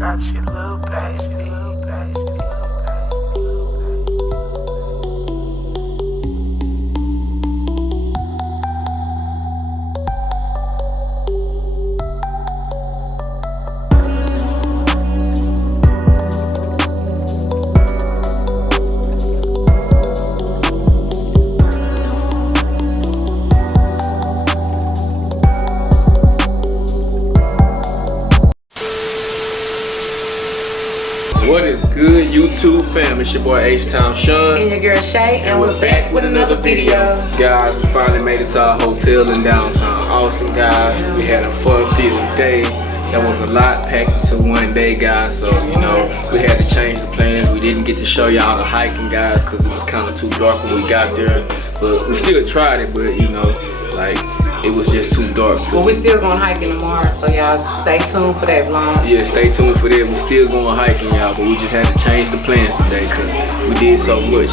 Such a little baby. What is good, YouTube fam? It's your boy H-Town Sean. And your girl Shay, and we're back with another video. Guys, we finally made it to our hotel in downtown Austin, guys. We had a fun-filled day. That was a lot packed into one day, guys. So, you know, we had to change the plans. We didn't get to show y'all the hiking, guys, because it was kind of too dark when we got there. But we still tried it, but, you know, like, it was just too dark. Well, we still going hiking tomorrow, so y'all stay tuned for that vlog. Yeah, stay tuned for that. We still going hiking, y'all, but we just had to change the plans today because we did so much.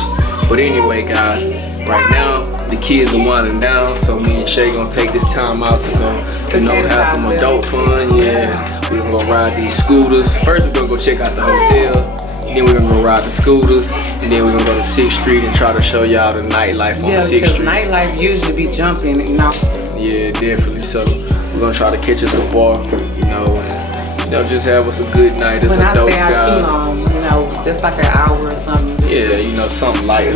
But anyway, guys, right now the kids are winding down, so me and Shay gonna take this time out to go, you know, have some adult fun. Yeah, we're gonna go ride these scooters. First, we're gonna go check out the hotel. Then we're gonna go ride the scooters, and then we're gonna go to 6th Street and try to show y'all the nightlife on 6th Street. Nightlife usually be jumping in Austin. Yeah, definitely. So we're gonna try to catch us a bar, you know, and, you know, just have us a good night as adults, guys. But not stay out too long, you know, just like an hour or something. Yeah, you know, something light,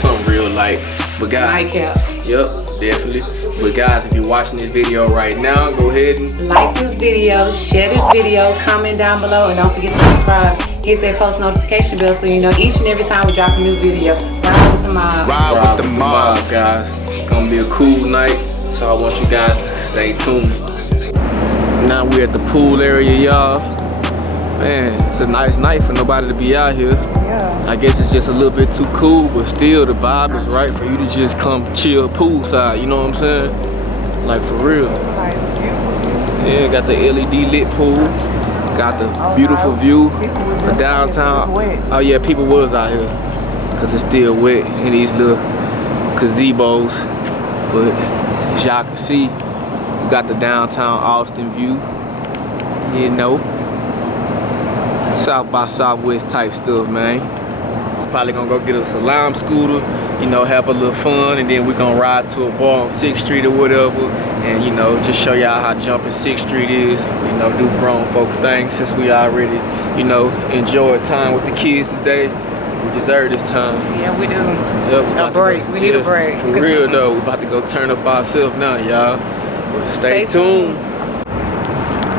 something real light. But guys, nightcap. Yep, definitely. But guys, if you're watching this video right now, go ahead and like this video, share this video, comment down below, and don't forget to subscribe. Hit that post notification bell so you know each and every time we drop a new video. Ride with the mob. Ride with the mob, guys. It's gonna be a cool night, so I want you guys to stay tuned. Now we're at the pool area, y'all. Man, it's a nice night for nobody to be out here. Yeah. I guess it's just a little bit too cool, but still the vibe is right for you to just come chill poolside, you know what I'm saying? Like for real. Yeah, got the LED lit pool. Got the beautiful view of downtown. Oh yeah, people was out here because it's still wet in these little gazebos. But as y'all can see, we got the downtown Austin view. You know, South by Southwest type stuff, man. Probably gonna go get us a lime scooter, you know, have a little fun, and then we're gonna ride to a bar on 6th Street or whatever, and you know, just show y'all how jumping 6th Street is, you know, do grown folks things since we already, you know, enjoyed time with the kids today. We deserve this time. Yeah, we do. Yep, a break. We need a break. For real though, we about to go turn up ourselves now, y'all. Stay tuned.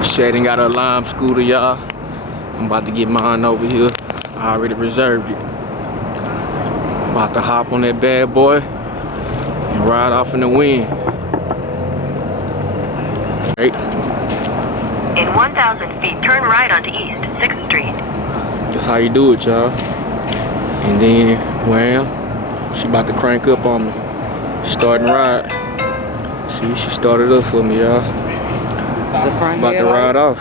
Shading got a lime scooter, y'all. I'm about to get mine over here. I already reserved it. I'm about to hop on that bad boy and ride off in the wind. Right. In 1,000 feet, turn right onto East 6th Street. That's how you do it, y'all. And then, well, she about to crank up on me. Starting ride. See, she started up for me, y'all. I'm about to ride off.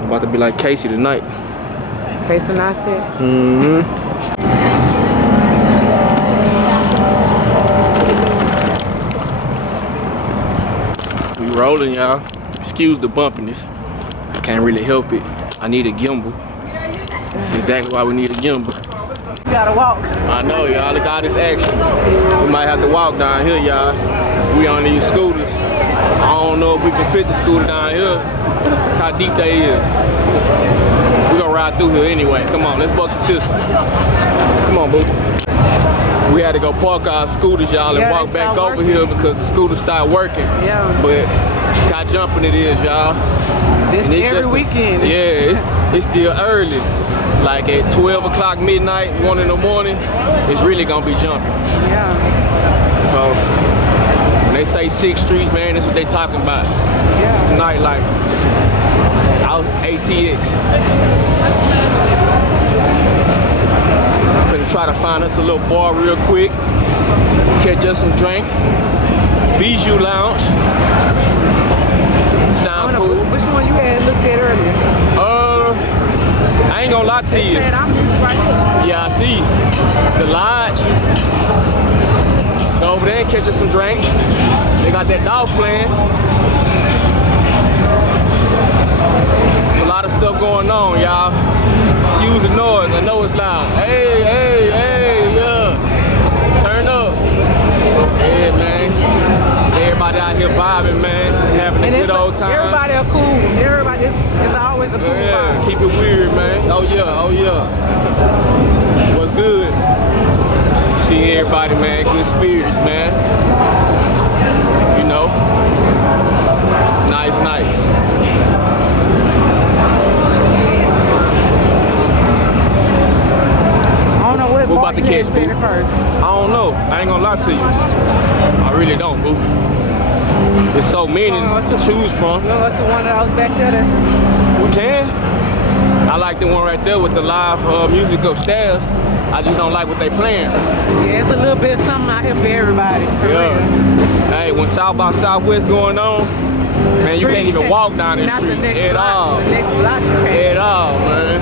I'm about to be like Casey tonight. Casey Neistat? Mm-hmm. We rolling, y'all. Excuse the bumpiness. I can't really help it. I need a gimbal. That's exactly why we need a gimbal. You gotta walk. I know, y'all. Look at all this action. We might have to walk down here, y'all. We on these scooters. I don't know if we can fit the scooter down here. Look how deep they is. We gonna ride through here anyway. Come on, let's buck the system. Come on, boo. We had to go park our scooters, y'all, and walk back over here because the scooters started working. Yeah. But how jumping it is, y'all. This every weekend. Yeah, it's still early. Like at 12 o'clock midnight, 1 in the morning, it's really gonna be jumping. Yeah. So when they say 6th Street, man, that's what they talking about. Yeah. It's the nightlife. Out ATX. I'm gonna try to find us a little bar real quick. Catch us some drinks. Bijou Lounge. Sound cool. Which one you had looked at earlier? I ain't gonna lie to you. Yeah, I see. The Lodge. Go over there and catch us some drinks. They got that dog playing. A lot of stuff something going on, y'all. Excuse the noise, I know it's loud. Hey, hey, hey, yeah. Turn up. Yeah, man. Everybody out here vibing, man. Having a good old time. Everybody are cool. Everybody is always a cool vibe. Keep it weird, man. Oh yeah, oh yeah. What's good? See everybody, man. Good spirits, man. You know. Nice nights. I don't know what about to catch, boo? First. I don't know. I ain't gonna lie to you. I really don't, boo. There's so many to choose from. You know what's the one that I was back there? We can. I like the one right there with the live music upstairs. I just don't like what they playing. Yeah, it's a little bit something out here for everybody. For real. Hey, when South by Southwest going on, man, you can't even walk down the street at all. At all, man.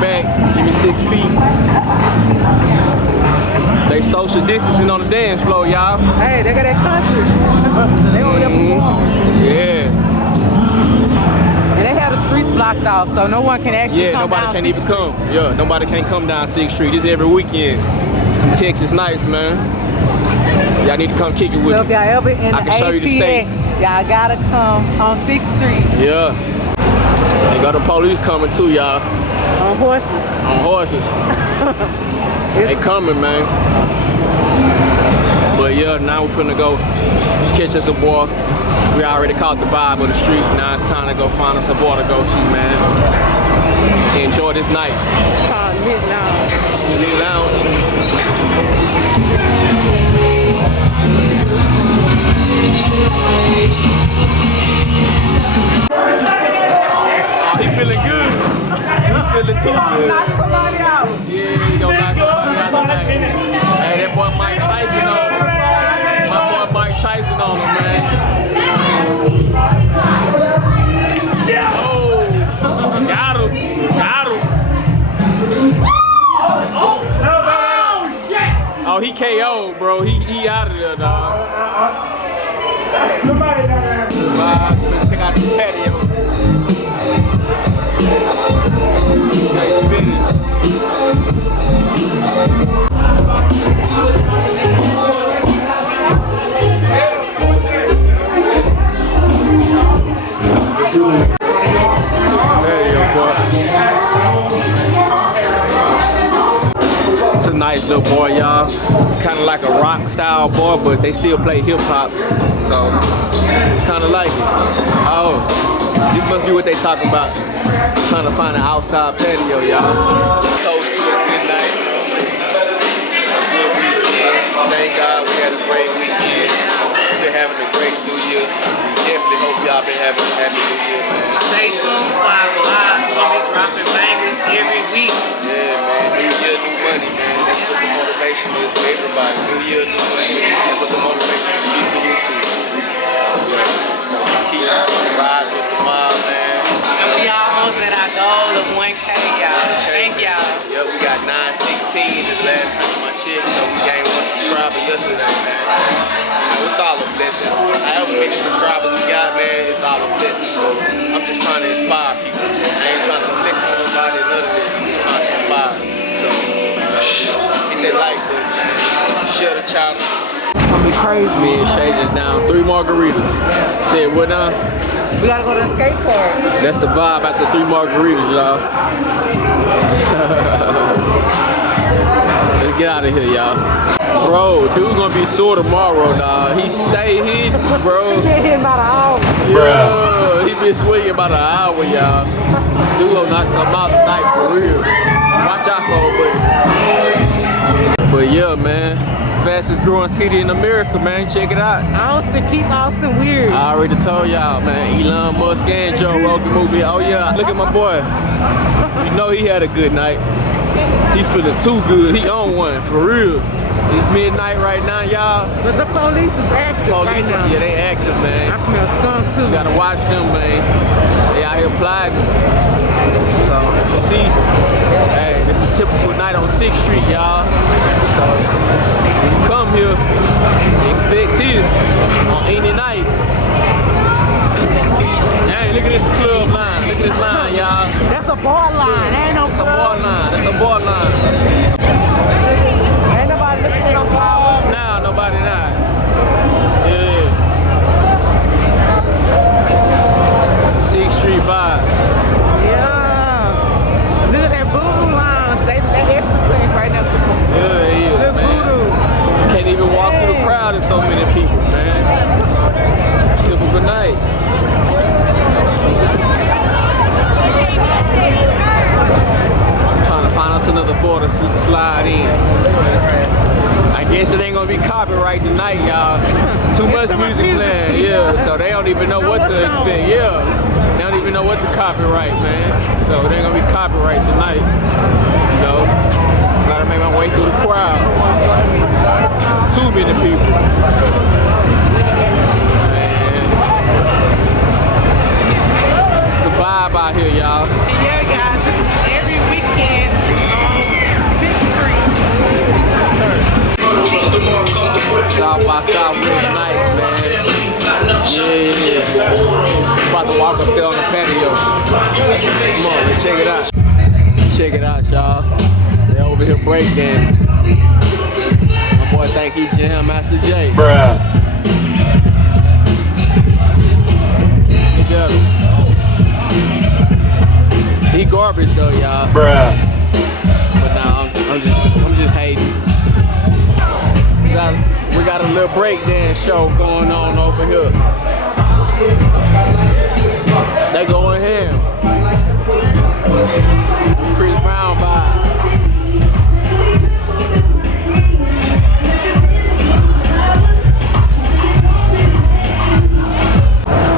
Back, give me 6 feet. They social distancing on the dance floor, y'all. Hey, they got that country. They over there performing. Yeah. And they have the streets blocked off, so no one can actually come nobody down can 6th even Street. come. Yeah, nobody can come down 6th Street. This every weekend. Some Texas nights, man. Y'all need to come kick it with me. So if y'all ever in I the can show you the state. ATX, y'all gotta come on 6th Street. Yeah. They got the police coming too, y'all. On horses. On horses. They coming, man. But yeah, now we're finna go catch us a boy. We already caught the vibe of the street. Now it's time to go find us a boy to go to, man. Enjoy this night. It's called Mid Lounge. Mid Lounge. Oh, he feeling good. He feeling too good. Knock somebody out. Yeah, he gonna knock somebody out tonight. Hey, that boy Mike Tyson on him. My boy Mike Tyson on him, man. Oh, got him. Oh, he KO'd, bro. He out of there, dog. Somebody down there. Let's check out the patio. Nice finish. It's a nice little boy, y'all. It's kind of like a rock style boy, but they still play hip hop, so kind of like it. Oh, this must be what they talking about. Trying to find an outside patio, y'all. So it was a good night. Thank God we had a great weekend. We've been having a great New Year. We definitely hope y'all been having a happy New Year, man. Stay tuned for our live. We're gonna be dropping bangers every week. Yeah, man. New Year, new money, man. That's what the motivation is for everybody. New Year, new money. That's what the motivation is for you too. Keep riding with the mob, man. And we almost at our goal of 1K, y'all. Thank y'all. Yep, we got 916 is the last time my shit, so we gained 1 subscriber yesterday, man. It's all a blessing. However many subscribers we got, man, it's all a blessing. So I'm just trying to inspire people. I ain't trying to flex on nobody, none of that. I'm just trying to inspire. So hit that like button, man. Share the channel. Gonna be crazy. Me and Shay just down 3 margaritas. Said what now? We gotta go to the skate park. That's the vibe after 3 margaritas, y'all. Let's get out of here, y'all. Bro, dude gonna be sore tomorrow, dog. He stay hit, bro. He get hit about an hour. Yeah, he been swinging about an hour, y'all. Dude gonna knock something out tonight for real. Watch out for him, but yeah, man. Fastest growing city in America, man. Check it out. Austin, keep Austin weird. I already told y'all, man. Elon Musk and Joe Rogan movie. Oh yeah, look at my boy. You know he had a good night. He feeling too good. He on one, for real. It's midnight right now, y'all. But the police is active right now. Yeah, they active, man. I smell skunk too. You gotta watch them, man. They out here plotting. So, you see, hey, this is a typical night on 6th Street, y'all. So, when you come here, expect this on any night. Dang, look at this club. even know what's a copyright, man. So there ain't gonna be copyright tonight. You know, gotta make my way through the crowd. Too many people. Man. It's a vibe out here, y'all. Yeah, guys, this is every weekend on 6th Street. South by Southwest nights, man. Yeah. About to walk up there on the patio. Come on, let's check it out. Check it out, y'all. They over here breakdancing. My boy think he Jam Master J. Bruh. Look at him. He garbage though, y'all. Bruh. But nah, I'm just hating. We got a little breakdance show going on over here. They going ham. Chris Brown vibe.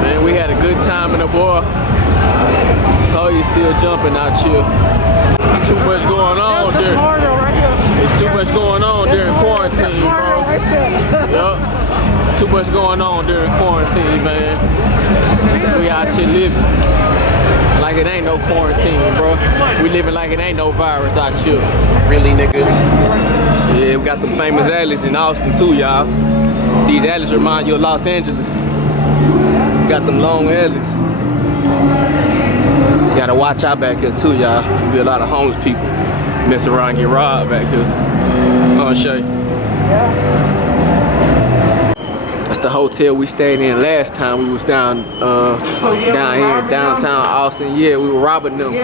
Man, we had a good time in the boy. Told you still jumping out here. There's too much going on there. There's too much going on during quarantine, bro. Yup. Too much going on during quarantine, man. We out here living like it ain't no quarantine, bro. We living like it ain't no virus out here. Really, nigga? Yeah, we got them famous alleys in Austin too, y'all. These alleys remind you of Los Angeles. We got them long alleys. You gotta watch out back here too, y'all. Be a lot of homeless people mess around and get robbed back here. I'll show you. That's the hotel we stayed in last time we was down down here in downtown Austin. Yeah, we were robbing them.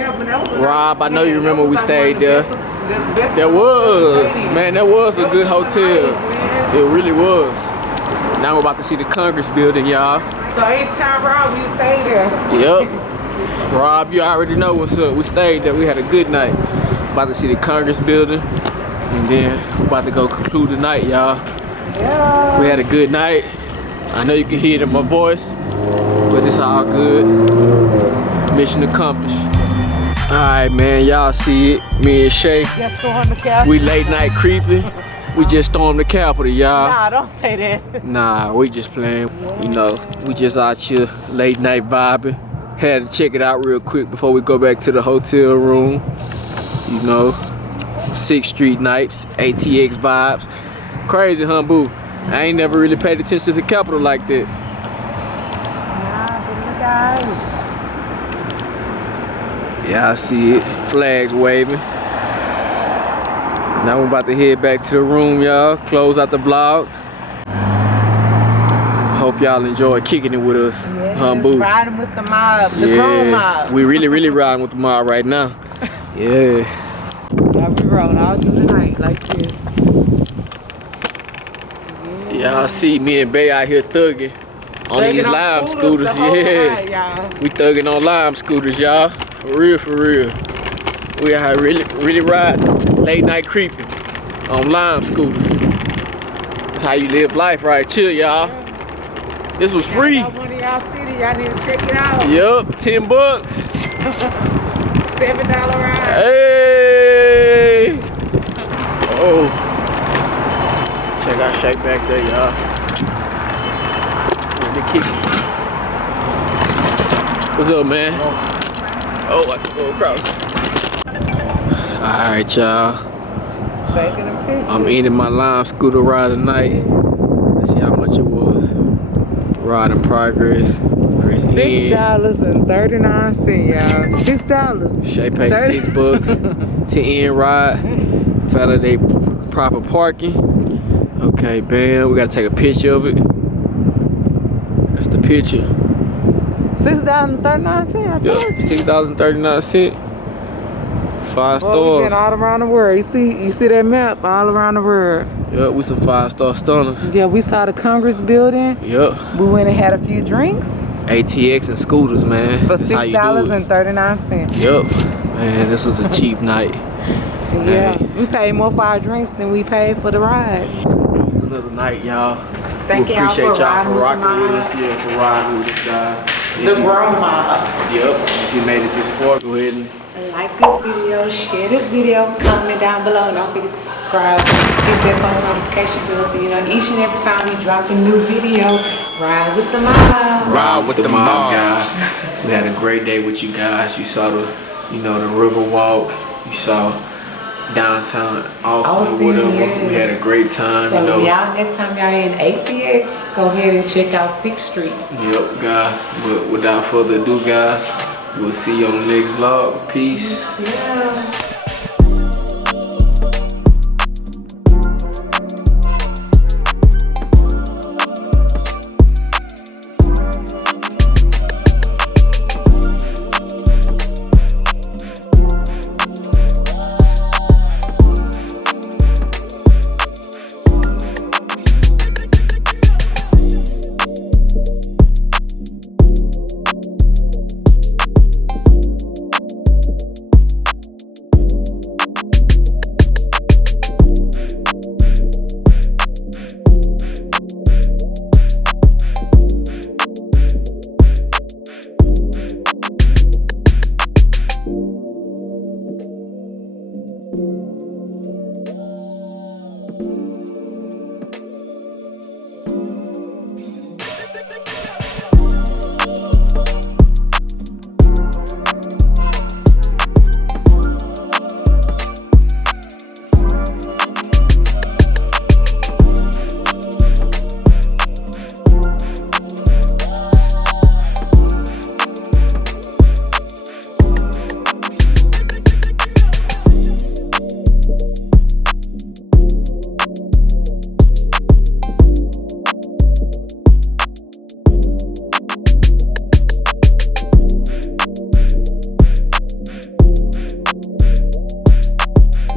Rob, I know you remember we stayed there. That was, man, that was a good hotel. It really was. Now we're about to see the Congress building, y'all. So each time, Rob, you stay there. Yep. Rob, you already know what's up. We stayed there. We had a good night. About to see the Congress building. And then we're about to go conclude the night, y'all. Yeah. We had a good night. I know you can hear it in my voice, but it's all good. Mission accomplished. Alright, man, y'all see it. Me and Shay. We late night creeping. We just stormed the Capitol, y'all. Nah, don't say that. Nah, we just playing. You know, we just out here late night vibing. Had to check it out real quick before we go back to the hotel room. You know, 6th Street nights, ATX vibes. Crazy, huh, boo? I ain't never really paid attention to the Capitol like that. Yeah, I see it. Flags waving. Now we're about to head back to the room, y'all. Close out the vlog. Hope y'all enjoy kicking it with us, huh, boo? Riding with the mob, the grown mob. We really riding with the mob right now. Yeah. Yeah, we roll all through the night like this. Y'all see me and Bay out here thugging on these lime scooters. Yeah, we thugging on lime scooters, y'all. For real. We out here really riding late night creeping on lime scooters. That's how you live life right here, y'all. This was free. One of y'all city, y'all need to check it out. Yup, $10. $7 ride. Hey! Oh. Check out Shake back there, y'all. The kick. What's up, man? Oh, I can go across. Alright, y'all. Taking a picture. I'm ending my lime scooter ride tonight. Let's see how much it was. Ride in progress. $6.39, y'all. $6. Shay paid $6 to end ride. Validate proper parking. Okay, bam. We gotta take a picture of it. That's the picture. $6.39. Yep, $6.39. 5 stars. Well, we been all around the world. You see that map all around the world. Yep, we some 5-star stunners. Yeah, we saw the Congress building. Yep. We went and had a few drinks. ATX and scooters, man. For Yep. $6.39. Man, this was a cheap night. Yeah, we paid more for our drinks than we paid for the ride. It was another night, y'all. Thank we y'all appreciate for y'all for riding rocking with with us. Yeah, for riding with us, guys. The grown mob. Yep. If you made it this far, go ahead and Like this video, share this video, comment down below, and don't forget to subscribe. Hit that post notification bell so you know each and every time we drop a new video. Ride with the mob. Ride with the mob, guys. We had a great day with you guys. You saw the, the river walk. You saw downtown Austin, whatever. Yes. We had a great time. So y'all, next time y'all in ATX, go ahead and check out 6th Street. Yep, guys. But without further ado, guys, we'll see you on the next vlog. Peace. Yeah.